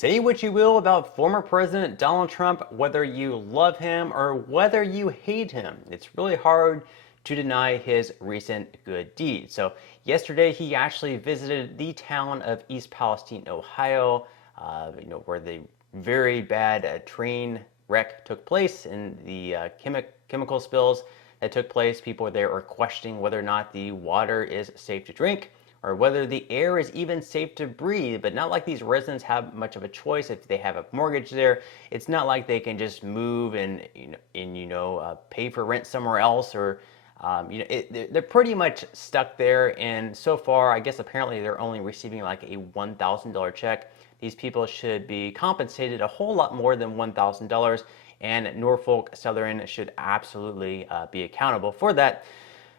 Say what you will about former President Donald Trump, whether you love him or whether you hate him. It's really hard to deny his recent good deeds. So yesterday he actually visited the town of East Palestine, Ohio, where the very bad train wreck took place and the chemical spills that took place. People there are questioning whether or not the water is safe to drink, or whether the air is even safe to breathe. But not like these residents have much of a choice if they have a mortgage there. It's not like they can just move and pay for rent somewhere else, or they're pretty much stuck there. And so far, I guess apparently they're only receiving like a $1,000 check. These people should be compensated a whole lot more than $1,000, and Norfolk Southern should absolutely be accountable for that.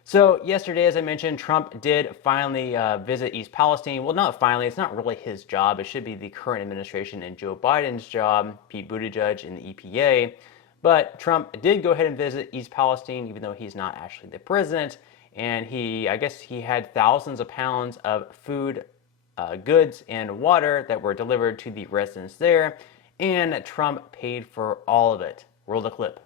So yesterday, as I mentioned, Trump did finally visit East Palestine. Well, not finally. It's not really his job. It should be the current administration and Joe Biden's job, Pete Buttigieg and the EPA. But Trump did go ahead and visit East Palestine, even though he's not actually the president. And I guess he had thousands of pounds of food, goods, and water that were delivered to the residents there. And Trump paid for all of it. Roll the clip.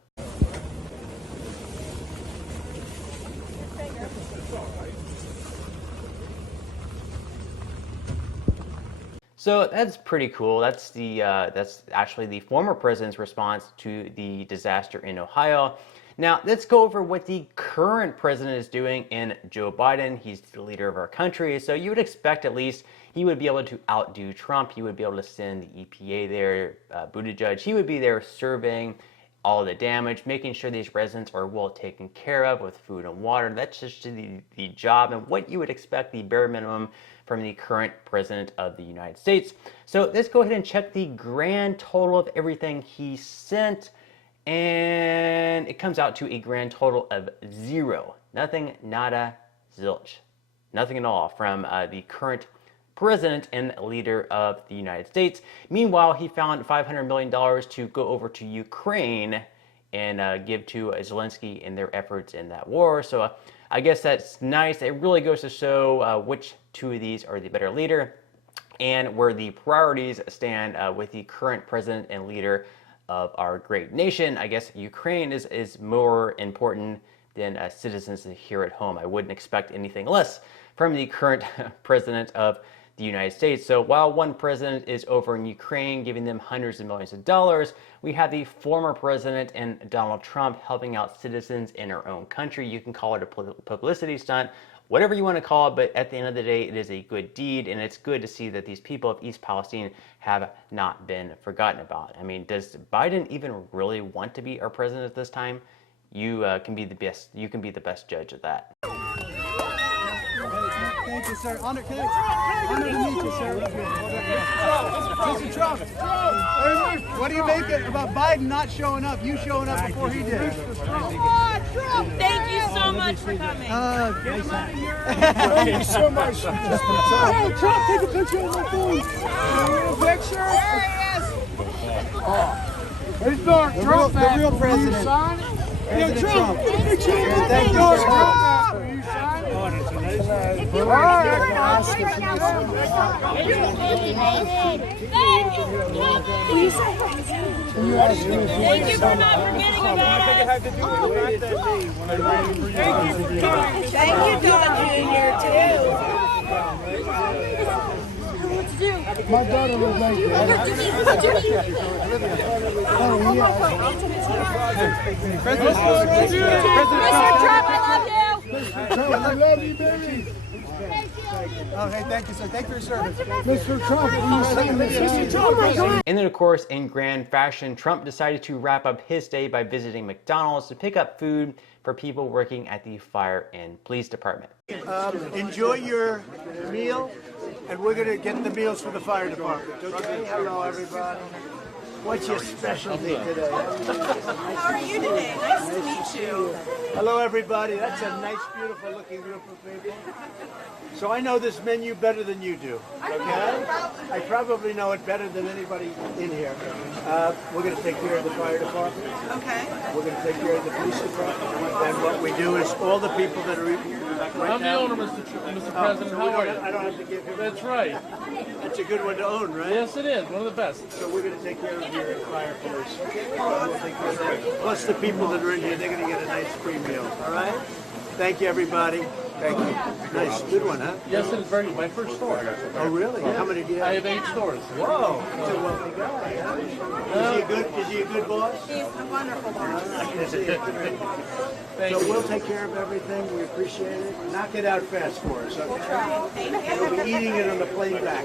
So that's pretty cool. That's actually the former president's response to the disaster in Ohio. Now let's go over what the current president is doing in Joe Biden. He's the leader of our country, so you would expect at least he would be able to outdo Trump. He would be able to send the EPA there, Buttigieg. He would be there surveying all the damage, making sure these residents are well taken care of with food and water. That's just the job and what you would expect, the bare minimum from the current president of the United States. So let's go ahead and check the grand total of everything he sent. And it comes out to a grand total of zero. Nothing, nada, zilch. Nothing at all from the current president and leader of the United States. Meanwhile, he found $500 million to go over to Ukraine and give to Zelensky in their efforts in that war. So I guess that's nice. It really goes to show which two of these are the better leader and where the priorities stand with the current president and leader of our great nation. I guess Ukraine is more important than citizens here at home. I wouldn't expect anything less from the current president of the United States. So while one president is over in Ukraine giving them hundreds of millions of dollars, we have the former president and Donald Trump helping out citizens in our own country. You can call it a publicity stunt, whatever you want to call it, but at the end of the day, it is a good deed, and it's good to see that these people of East Palestine have not been forgotten about. I mean, does Biden even really want to be our president at this time? You can be the best. You can be the best judge of that. Thank you, sir. Honor to meet you, sir. Mr. Trump, what do you make about Biden not showing up? You showing up before he did. Thank you so much for coming. Get him out of here. Thank you so much. Hey, Trump, take a picture of my phone. A picture? There he is. He's Trump, the real president. Yeah, Trump, take a picture of my phone. Thank you, Trump. Will you sign it? Thank you for not forgetting about us. Thank you, Don Jr., too. My daughter was like that. Mr. Trump, I love you. Mr. Trump, I love you, baby. Okay, thank you, sir. Thank you for your service. Mr. Trump, Mr. Trump. And then, of course, in grand fashion, Trump decided to wrap up his day by visiting McDonald's to pick up food for people working at the fire and police department. Enjoy your meal, and we're going to get the meals for the fire department. Okay? Hello, everybody. What's your specialty today? How are you today? Nice to meet you. Hello, everybody. That's a nice, beautiful looking group of people. So I know this menu better than you do, okay? I probably know it better than anybody in here. We're going to take care of the fire department. Okay. We're going to take care of the police department. And what we do is all the people that are I'm the owner, Mr. President. How are you? I don't have to give him. That's right. That's a good one to own, right? Yes, it is. One of the best. So we're going to take care of your fire police. We'll take care of that. Plus the people that are in here, they're going to get a nice free meal. All right? Thank you, everybody. Thank you. Nice. Good one, huh? Yes, it is very my first store. Oh, really? How many do you have? I have 8 stores. Whoa. That's a wealthy guy, huh? Is he a good boss? He's a wonderful boss. Thank So you. we'll take care of everything. We appreciate it. Knock it out fast for us, okay? We'll be eating it on the plane back.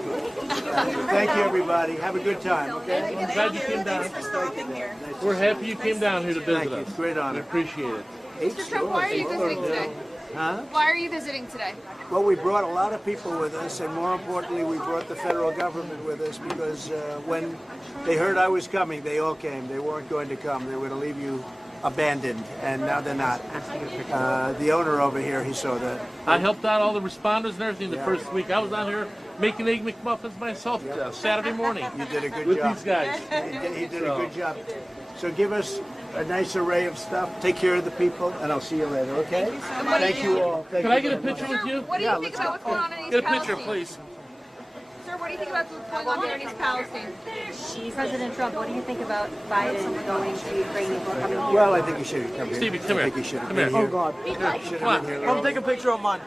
Thank you, everybody. Have a good time, okay? I'm glad you came down. Thanks for stopping here. We're happy you came down here to visit Thank you. us. It's a great We honor. appreciate it. Mr. Trump, why are you visiting today? Huh? Why are you visiting today? Well, we brought a lot of people with us, and more importantly, we brought the federal government with us because when they heard I was coming, they all came. They weren't going to come. They were going to leave you abandoned, and now they're not. The owner over here, he saw that. I helped out all the responders and everything the first week. I was down here making Egg McMuffins myself Saturday morning. You did a good with job. these guys. He did a good job. So give us a nice array of stuff. Take care of the people, and I'll see you later, okay? Thank you all. Thank Can you I get a very picture much. with you? What do you think about what's going on in East Get a Palestine? picture, please. Sir, what do you think about what's going on there in East Palestine? President Trump, what do you think about Biden going to Ukraine before coming here? Well, I think he should have come here. Stevie, come I here. think he should have Come been here. here. Oh, God. Should Come have on. been here. Come take a picture of mine.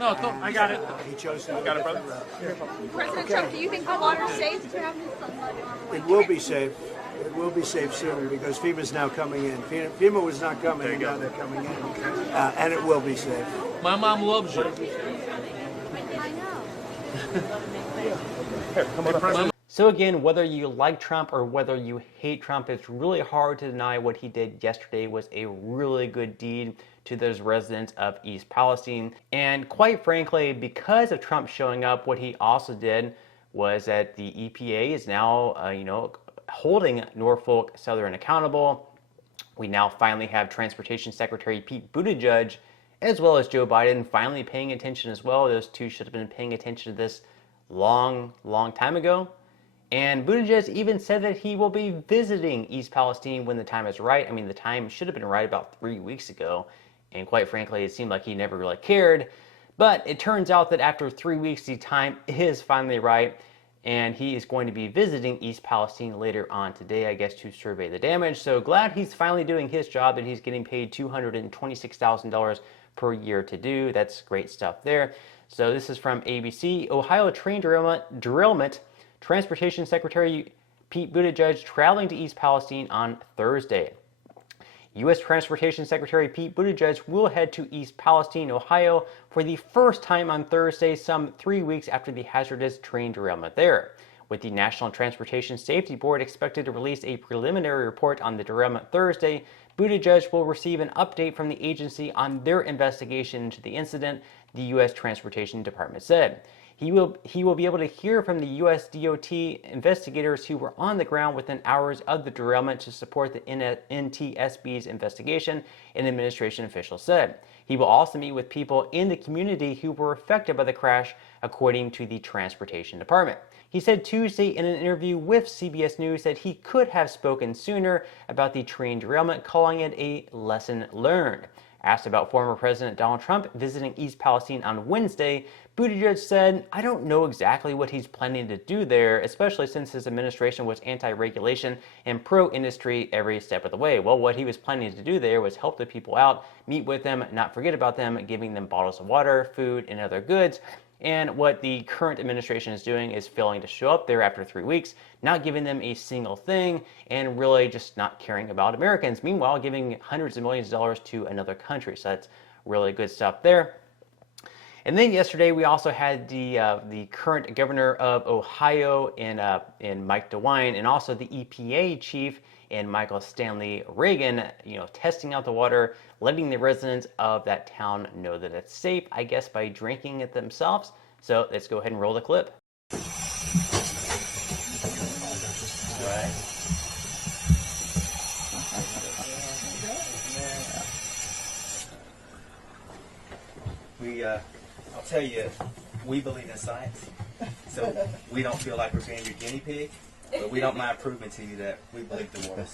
No, don't. I got it. He chose to Got it, brother. President Trump, do you think the water's safe? It will be safe. It will be safe soon because FEMA's now coming in. FEMA was not coming, and now they're coming in. And it will be safe. My mom loves you. So again, whether you like Trump or whether you hate Trump, it's really hard to deny what he did yesterday was a really good deed to those residents of East Palestine. And quite frankly, because of Trump showing up, what he also did was that the EPA is now, holding Norfolk Southern accountable. We now finally have Transportation Secretary Pete Buttigieg, as well as Joe Biden, finally paying attention as well. Those two should have been paying attention to this long time ago. And Buttigieg even said that he will be visiting East Palestine when the time is right. I mean, the time should have been right about 3 weeks ago. And quite frankly, it seemed like he never really cared. But it turns out that after 3 weeks, the time is finally right. And he is going to be visiting East Palestine later on today, I guess, to survey the damage. So glad he's finally doing his job, that he's getting paid $226,000 per year to do. That's great stuff there. So this is from ABC. Ohio train derailment. Transportation Secretary Pete Buttigieg traveling to East Palestine on Thursday. U.S. Transportation Secretary Pete Buttigieg will head to East Palestine, Ohio for the first time on Thursday, some 3 weeks after the hazardous train derailment there. With the National Transportation Safety Board expected to release a preliminary report on the derailment Thursday, Buttigieg will receive an update from the agency on their investigation into the incident, the U.S. Transportation Department said. He will be able to hear from the U.S. DOT investigators who were on the ground within hours of the derailment to support the NTSB's investigation, an administration official said. He will also meet with people in the community who were affected by the crash, according to the Transportation Department. He said Tuesday in an interview with CBS News that he could have spoken sooner about the train derailment, calling it a lesson learned. Asked about former President Donald Trump visiting East Palestine on Wednesday, Buttigieg said, "I don't know exactly what he's planning to do there, especially since his administration was anti-regulation and pro-industry every step of the way." Well, what he was planning to do there was help the people out, meet with them, not forget about them, giving them bottles of water, food, and other goods. And what the current administration is doing is failing to show up there after 3 weeks, not giving them a single thing, and really just not caring about Americans. Meanwhile, giving hundreds of millions of dollars to another country. So that's really good stuff there. And then yesterday we also had the current governor of Ohio in Mike DeWine, and also the EPA chief in Michael Stanley Reagan, testing out the water, letting the residents of that town know that it's safe, I guess, by drinking it themselves. So let's go ahead and roll the clip. All right. I'll tell you, we believe in science, so we don't feel like we're being your guinea pig. But we don't mind proving to you that we believe the water.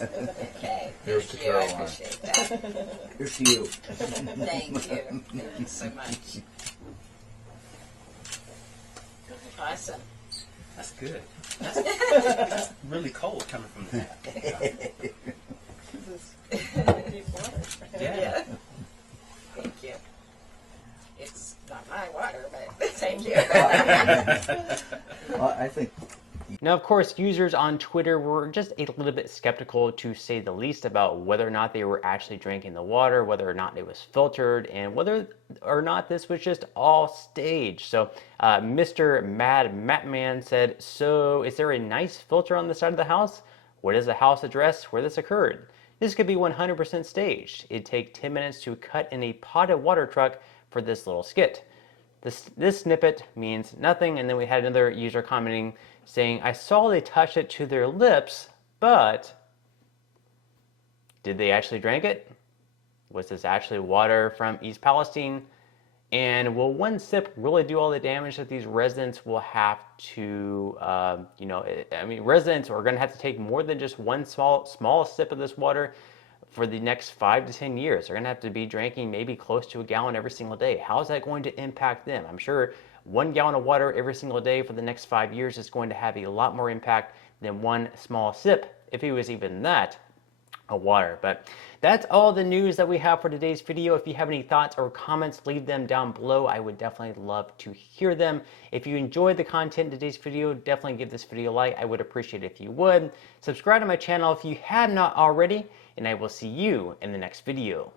Okay. Here's to Thank you. I Caroline. appreciate that. Here's to you. Thank you. Thank you so much. Awesome. That's good. That's really cold coming from the tap. Deep water. Yeah. Thank you. It's not my water, but thank you. I think Now, of course, users on Twitter were just a little bit skeptical, to say the least, about whether or not they were actually drinking the water, whether or not it was filtered, and whether or not this was just all staged. So Mr. Mad Matman said, "So is there a nice filter on the side of the house? What is the house address where this occurred? This could be 100% staged. It'd take 10 minutes to cut in a potted water truck for this little skit." This snippet means nothing. And then we had another user commenting saying, "I saw they touched it to their lips, but did they actually drink it? Was this actually water from East Palestine? And will one sip really do all the damage that these residents will have to, residents are going to have to take more than just one small sip of this water for the next 5 to 10 years. They're going to have to be drinking maybe close to a gallon every single day. How is that going to impact them? I'm sure 1 gallon of water every single day for the next 5 years is going to have a lot more impact than one small sip, if it was even that, of water." But that's all the news that we have for today's video. If you have any thoughts or comments, leave them down below. I would definitely love to hear them. If you enjoyed the content in today's video, definitely give this video a like. I would appreciate it if you would. Subscribe to my channel if you have not already, and I will see you in the next video.